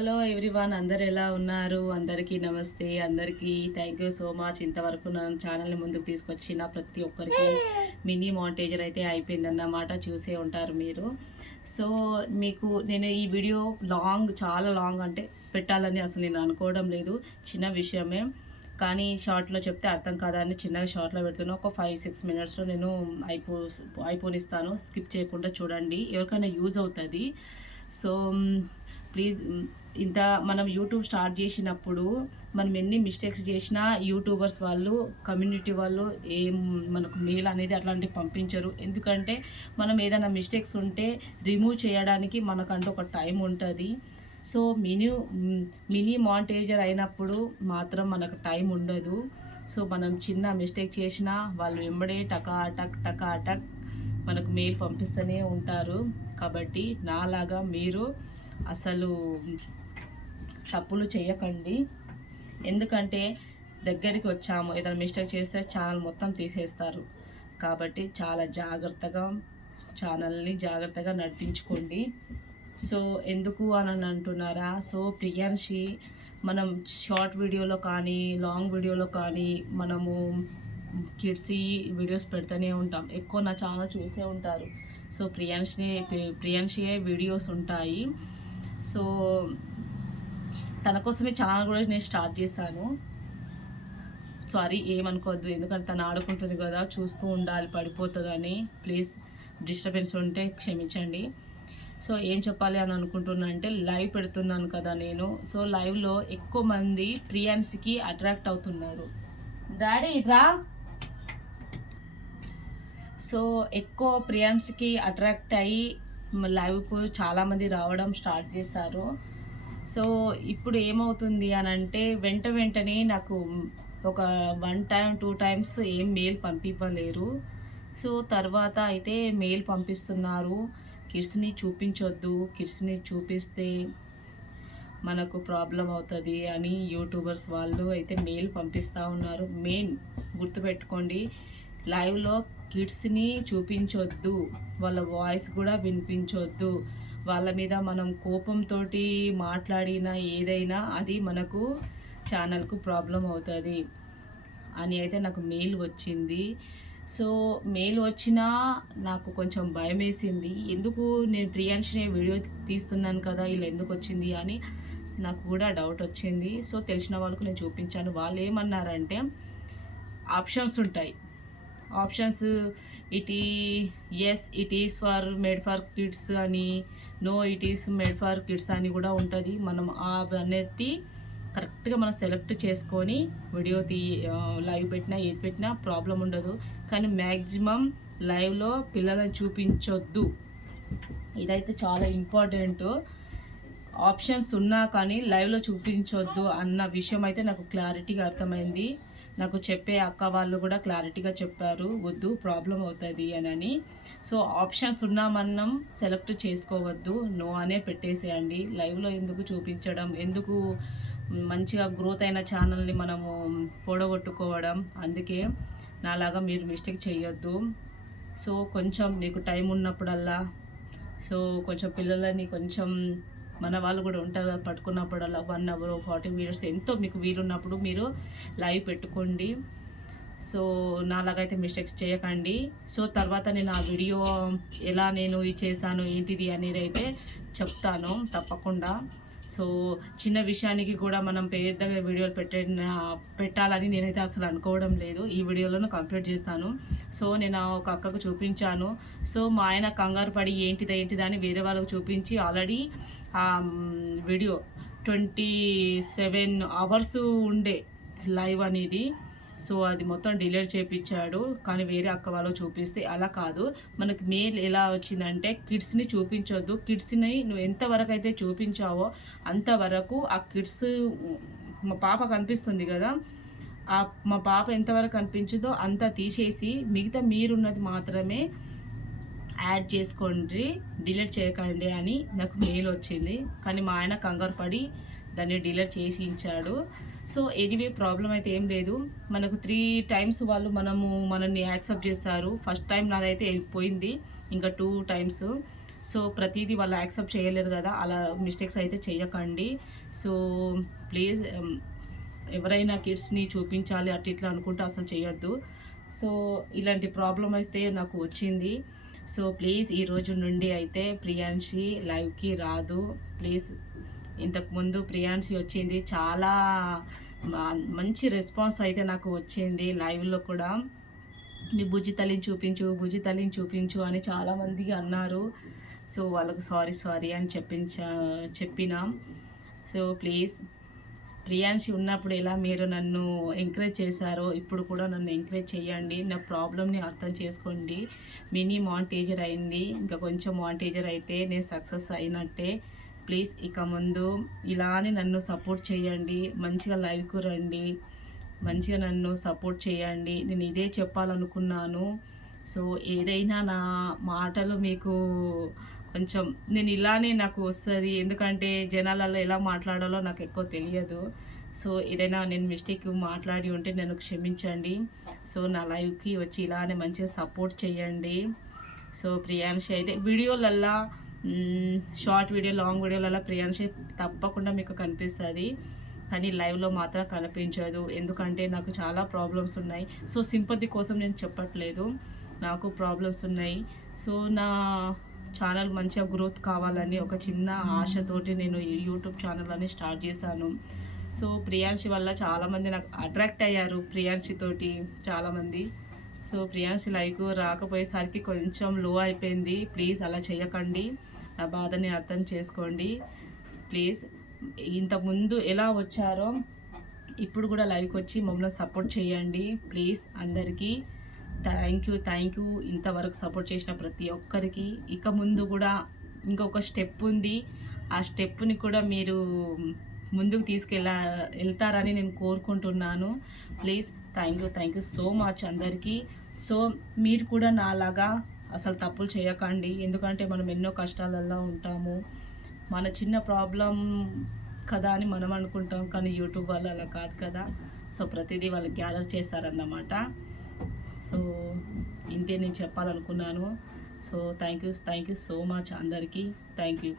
Hello everyone అందరు ఎలా ఉన్నారు? అందరికీ నమస్తే. అందరికీ థ్యాంక్ యూ సో మచ్ ఇంతవరకు నా ఛానల్ని ముందుకు తీసుకొచ్చిన ప్రతి ఒక్కరికి మినీ మాంటేజర్ అయితే అయిపోయిందన్నమాట. చూసే ఉంటారు మీరు. సో మీకు నేను ఈ వీడియో లాంగ్ చాలా లాంగ్ అంటే పెట్టాలని అసలు నేను అనుకోవడం లేదు. చిన్న విషయమే. కానీ షార్ట్లో చెప్తే అర్థం కాదా అని చిన్నగా షార్ట్లో పెడుతున్నా. ఒక ఫైవ్ సిక్స్ మినిట్స్లో నేను అయిపో అయిపోనిస్తాను. స్కిప్ చేయకుండా చూడండి. ఎవరికైనా యూజ్ అవుతుంది. సో ప్లీజ్ ఇంత మనం యూట్యూబ్ స్టార్ట్ చేసినప్పుడు మనం ఎన్ని మిస్టేక్స్ చేసినా యూట్యూబర్స్ వాళ్ళు కమ్యూనిటీ వాళ్ళు ఏం మనకు మెయిల్ అనేది అట్లాంటివి పంపించరు. ఎందుకంటే మనం ఏదైనా మిస్టేక్స్ ఉంటే రిమూవ్ చేయడానికి మనకంటూ ఒక టైం ఉంటుంది. సో మినీ మినీ మాంటేజర్ అయినప్పుడు మాత్రం మనకు టైం ఉండదు. సో మనం చిన్న మిస్టేక్ చేసినా వాళ్ళు వెంబడే టకా టక్ టకా టక్ మనకు మెయిల్ పంపిస్తూనే ఉంటారు. కాబట్టి నాలాగా మీరు అసలు తప్పులు చేయకండి ఎందుకంటే దగ్గరికి వచ్చాము ఏదైనా మిస్టేక్ చేస్తే ఛానల్ మొత్తం తీసేస్తారు. కాబట్టి చాలా జాగ్రత్తగా ఛానల్ని జాగ్రత్తగా నడిపించుకోండి. సో ఎందుకు అని అంటున్నారా? సో ప్రియాంశి మనం షార్ట్ వీడియోలో కానీ లాంగ్ వీడియోలో కానీ మనము కిడ్స్ వీడియోస్ పెడుతూనే ఉంటాం. ఎక్కువ నా ఛానల్ చూసే ఉంటారు. సో ప్రియాంశి ప్రియాంశియే వీడియోస్ ఉంటాయి. సో తన కోసమే ఛానల్ కూడా నేను స్టార్ట్ చేశాను. సారీ ఏమనుకోవద్దు. ఎందుకంటే తను ఆడుకుంటుంది కదా చూస్తూ ఉండాలి పడిపోతుందని. ప్లీజ్ డిస్టర్బెన్స్ ఉంటే క్షమించండి. సో ఏం చెప్పాలి అని అనుకుంటున్నా అంటే లైవ్ పెడుతున్నాను కదా నేను. సో లైవ్లో ఎక్కువ మంది ప్రియాన్స్కి అట్రాక్ట్ అవుతున్నారు. డాడీ రా. సో ఎక్కువ ప్రియాన్స్కి అట్రాక్ట్ అయ్యి లైవ్కు చాలామంది రావడం స్టార్ట్ చేశారు. సో ఇప్పుడు ఏమవుతుంది అని అంటే వెంట వెంటనే నాకు ఒక వన్ టైం టూ టైమ్స్ ఏం మెయిల్ పంపివ్వలేరు. సో తర్వాత అయితే మెయిల్ పంపిస్తున్నారు. కిడ్స్ని చూపించొద్దు కిడ్స్ని చూపిస్తే మనకు ప్రాబ్లం అవుతుంది అని యూట్యూబర్స్ వాళ్ళు అయితే మెయిల్ పంపిస్తూ ఉన్నారు. మెయిన్ గుర్తుపెట్టుకోండి లైవ్లో కిడ్స్ని చూపించొద్దు వాళ్ళ వాయిస్ కూడా వినిపించొద్దు. వాళ్ళ మీద మనం కోపంతో మాట్లాడినా ఏదైనా అది మనకు ఛానల్కు ప్రాబ్లం అవుతుంది అని అయితే నాకు మెయిల్ వచ్చింది. సో మెయిల్ వచ్చినా నాకు కొంచెం భయం వేసింది ఎందుకు నేను ప్రియాంశనే వీడియో తీస్తున్నాను కదా ఇలా ఎందుకు వచ్చింది అని నాకు కూడా డౌట్ వచ్చింది. సో తెలిసిన వాళ్ళకు నేను చూపించాను. వాళ్ళు ఏమన్నారంటే ఆప్షన్స్ ఉంటాయి. ఆప్షన్స్ ఇట్ ఈ yes it is for made for kids అని no it is made for kids అని కూడా ఉంటుంది. మనం అవన్నీ కరెక్ట్గా మనం సెలెక్ట్ చేసుకొని వీడియో తీ లైవ్ పెట్టినా ఏది పెట్టినా ప్రాబ్లం ఉండదు. కానీ మ్యాక్సిమం లైవ్లో పిల్లలను చూపించొద్దు. ఇదైతే చాలా ఇంపార్టెంట్. ఆప్షన్స్ ఉన్నా కానీ లైవ్లో చూపించొద్దు అన్న విషయం అయితే నాకు క్లారిటీగా అర్థమైంది. నాకు చెప్పే అక్క వాళ్ళు కూడా క్లారిటీగా చెప్పారు వద్దు ప్రాబ్లం అవుతుంది అని సో ఆప్షన్స్ ఉన్నామన్నం సెలెక్ట్ చేసుకోవద్దు నో అనే పెట్టేసేయండి. లైవ్లో ఎందుకు చూపించడం ఎందుకు మంచిగా గ్రోత్ అయిన ఛానల్ని మనము పొడగొట్టుకోవడం అందుకే నాలాగా మీరు మిస్టేక్ చేయొద్దు సో కొంచెం మీకు టైం ఉన్నప్పుడల్లా సో కొంచెం పిల్లలని కొంచెం మన వాళ్ళు కూడా ఉంటారు పట్టుకున్నప్పుడల్లా వన్ అవర్ ఫార్టీ మినిట్స్ ఎంతో మీకు వీలున్నప్పుడు మీరు లైవ్ పెట్టుకోండి. సో నాలాగైతే మిస్టేక్స్ చేయకండి. సో తర్వాత నేను ఆ వీడియో ఎలా నేను ఇది చేశాను ఏంటిది అనేది అయితే చెప్తాను తప్పకుండా. సో చిన్న విషయానికి కూడా మనం పెద్దగా వీడియోలు పెట్టే పెట్టాలని నేనైతే అసలు అనుకోవడం లేదు. ఈ వీడియోలో కంప్లీట్ చేస్తాను. సో నేను ఒక అక్కకు చూపించాను. సో మా ఆయన కంగారు పడి ఏంటిది ఏంటిది అని వేరే వాళ్ళకు చూపించి ఆల్రెడీ ఆ వీడియో ట్వంటీ సెవెన్ అవర్స్ ఉండే లైవ్ అనేది. సో అది మొత్తం డిలీట్ చేయించాడు కానీ వేరే అక్క వాళ్ళు చూపిస్తే అలా కాదు. మనకి మెయిల్ ఎలా వచ్చిందంటే కిడ్స్ని చూపించొద్దు. కిడ్స్ని నువ్వు ఎంతవరకు అయితే చూపించావో అంతవరకు ఆ కిడ్స్ మా పాప కనిపిస్తుంది కదా ఆ మా పాప ఎంతవరకు కనిపించిందో అంతా తీసేసి మిగతా మీరున్నది మాత్రమే యాడ్ చేసుకోండి డిలీట్ చేయకండి అని నాకు మెయిల్ వచ్చింది. కానీ మా ఆయన కంగారు పడి దాన్ని డీలర్ చేసి ఇచ్చాడు. సో ఎనీవే ప్రాబ్లం అయితే ఏం లేదు. మనకు త్రీ టైమ్స్ వాళ్ళు మనము మనల్ని యాక్సెప్ట్ చేస్తారు. ఫస్ట్ టైం నాదైతే వెళ్ళిపోయింది ఇంకా టూ టైమ్స్. సో ప్రతిదీ వాళ్ళు యాక్సెప్ట్ చేయలేరు కదా. అలా మిస్టేక్స్ అయితే చేయకండి. సో ప్లీజ్ ఎవరైనా కిడ్స్ని చూపించాలి అటు ఇట్లా అనుకుంటే అసలు చేయొద్దు. సో ఇలాంటి ప్రాబ్లం అయితే నాకు వచ్చింది. సో ప్లీజ్ ఈ రోజు నుండి అయితే ప్రియాంశి లైవ్కి రాదు. ప్లీజ్ ఇంతకుముందు ప్రియాంశి వచ్చింది చాలా మంచి రెస్పాన్స్ అయితే నాకు వచ్చింది లైవ్లో కూడా. మీ బుజ్జి తల్లిని చూపించు బుజ్జి తల్లిని చూపించు అని చాలామంది అన్నారు. సో వాళ్ళకు సారీ సారీ అని చెప్పించ చెప్పినాం. So please. ప్రియాంశి ఉన్నప్పుడు ఎలా మీరు నన్ను ఎంకరేజ్ చేశారో ఇప్పుడు కూడా నన్ను ఎంకరేజ్ చేయండి. నా ప్రాబ్లమ్ని అర్థం చేసుకోండి. మినీ మాంటేజర్ అయింది. ఇంకా కొంచెం మాంటేజర్ అయితే నేను సక్సెస్ అయినట్టే. ప్లీజ్ ఇక ముందు ఇలానే నన్ను సపోర్ట్ చేయండి మంచిగా లైవ్కు రండి మంచిగా నన్ను సపోర్ట్ చేయండి. నేను ఇదే చెప్పాలనుకున్నాను. సో ఏదైనా నా మాటలు మీకు కొంచెం నేను ఇలానే నాకు వస్తుంది. ఎందుకంటే జనాలలో ఎలా మాట్లాడాలో నాకు ఎక్కువ తెలియదు. సో ఏదైనా నేను మిస్టేక్ మాట్లాడి ఉంటే నన్ను క్షమించండి. సో నా లైవ్కి వచ్చి ఇలానే మంచిగా సపోర్ట్ చేయండి. సో ప్రియాంశి అయితే వీడియోలల్లా షార్ట్ వీడియో లాంగ్ వీడియోలలో ప్రియాంశి తప్పకుండా మీకు కనిపిస్తుంది. కానీ లైవ్లో మాత్రం కనిపించదు. ఎందుకంటే నాకు చాలా ప్రాబ్లమ్స్ ఉన్నాయి. సో సింపతి కోసం నేను చెప్పట్లేదు. నాకు ప్రాబ్లమ్స్ ఉన్నాయి. సో నా ఛానల్ మంచిగా గ్రోత్ కావాలని ఒక చిన్న ఆశతోటి నేను యూట్యూబ్ ఛానల్ అని స్టార్ట్ చేశాను. సో ప్రియాంశి వల్ల చాలామంది నాకు అట్రాక్ట్ అయ్యారు. ప్రియాంశి తోటి చాలామంది సో ప్రియాంశి లైక్ రాకపోయేసరికి కొంచెం లో అయిపోయింది. ప్లీజ్ అలా చేయకండి నా బాధని అర్థం చేసుకోండి. ప్లీజ్. ఇంతకుముందు ఎలా వచ్చారో ఇప్పుడు కూడా లైక్ వచ్చి మమ్మల్ని సపోర్ట్ చేయండి. ప్లీజ్ అందరికీ. Thank you thank you. ఇంతవరకు సపోర్ట్ చేసిన ప్రతి ఒక్కరికి. ఇక ముందు కూడా ఇంకొక స్టెప్ ఉంది. ఆ స్టెప్ని కూడా మీరు ముందుకు తీసుకెళ్ళ వెళ్తారని నేను కోరుకుంటున్నాను. Please thank you thank you so much అందరికీ. సో మీరు కూడా నాలాగా అసలు తప్పులు చేయకండి. ఎందుకంటే మనం ఎన్నో కష్టాలలో ఉంటాము. మన చిన్న ప్రాబ్లం కదా అని మనం అనుకుంటాం. కానీ యూట్యూబ్ వాళ్ళు అలా కాదు కదా. సో ప్రతిదీ వాళ్ళు గ్యాదర్ చేస్తారన్నమాట. సో ఇంతే నేను చెప్పాలనుకున్నాను. So thank you thank you so much అందరికీ. Thank you